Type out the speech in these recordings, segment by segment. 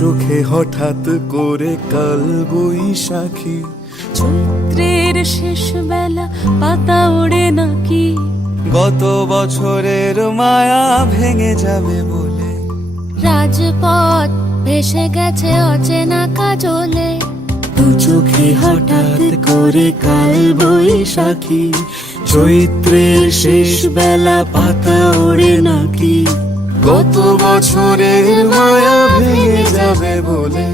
চোখে হঠাৎ করে কাল বৈশাখী, চৈত্রের শেষ বেলা পাতা ওড়ে নাকি, গত বছরের মায়া ভেঙে যাবে বলে, রাজপথ ভেসে গেছে অচেনা কাজলে, দু চোখে হঠাৎ করে কাল বৈশাখী, চৈত্রের শেষ বেলা পাতা ওড়ে নাকি, গত বছরের মায়া ভেঙে যাবে বলে,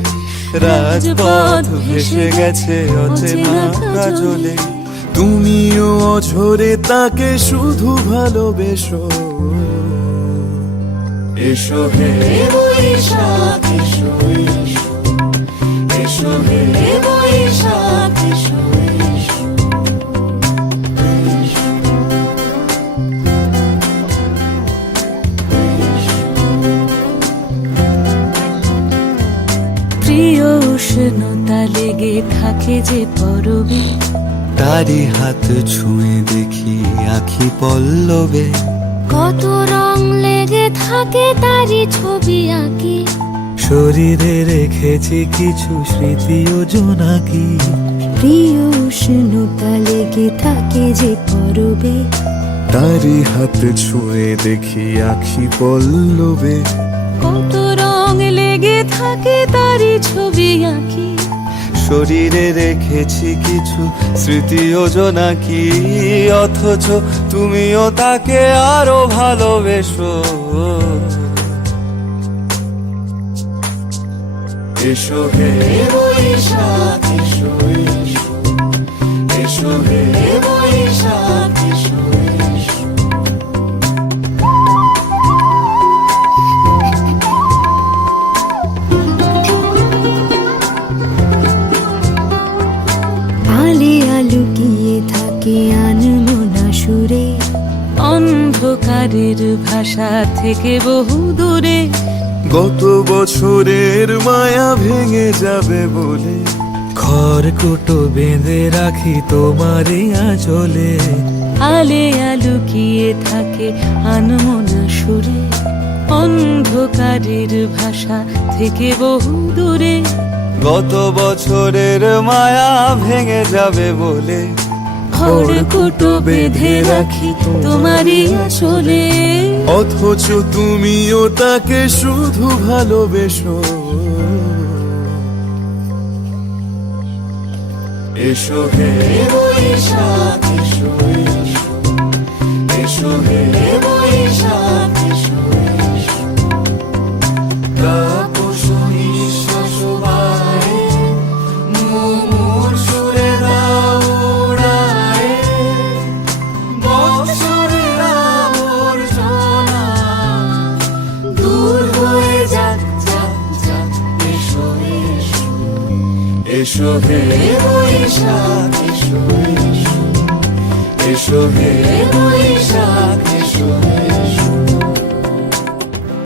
রাজপথ ভেসে গেছে অচেনা কাজলে। তুমিও অঝরে তাকে শুধু ভালোবেসো, এসো হে বৈশাখ এসো এসো, এসো হে বৈশাখ এসো এসো, এসো। প্রিয় উষ্ণতা লেগে থাকে যে পরবে, তারি হাত ছুঁয়ে দেখি আখি পল্লবে, কত রং লেগে থাকে তারই ছবি আঁকি, শরীরে রেখেছি কিছু স্মৃতি ও জোনাকি, প্রিয় উষ্ণতা লেগে থাকে যে পরবে, তারি হাত ছুঁয়ে দেখি আখি পল্লবে, কত রং লেগে থাকে তারই ছবি আঁকি, শরীরে রেখেছি কিছু স্মৃতি ও জোনাকি, অথচ তুমিও তাকে আরো ভালোবেসো, এসো হে বৈশাখ এসো এসো, এসো হে বৈশাখ এসো এসো। আলে আলুকিয়ে থাকে আনমনা সুরে, অন্ধকারের ভাষা থেকে বহু দূরে, গত বছরের মায়া ভেঙে যাবে বলে, খড়কুটো বেঁধে রাখি তোমারই আঁচলে, আলে আলুকিয়ে থাকে আনমনা সুরে, অন্ধকারের ভাষা থেকে বহু দূরে, গত বছরের মায়া ভেঙে যাবে বলে, খড়কুটো বেঁধে রাখি তোমারই আঁচলে, অথচ তুমিও তাকে শুধু ভালোবেসো, এসো হে বৈশাখ এসো এসো, এসো হে বৈশাখ এসো এসো। তাপস নিঃশ্বাস বায়ে, মুমুর সুরে দাও উড়ায়ে, বৎসরের আবর্জনা দূর হয়ে যাক যাক যাক, এসো এসো, এসো হে বৈশাখ এসো এসো, এসো হে বৈশাখ এসো এসো।